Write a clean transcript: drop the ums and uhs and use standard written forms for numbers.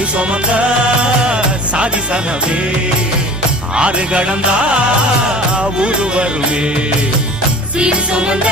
சிறு சுமந்த சாதி சனமே ஆறு கடந்தா ஊரு வருமே சீர் சுமந்த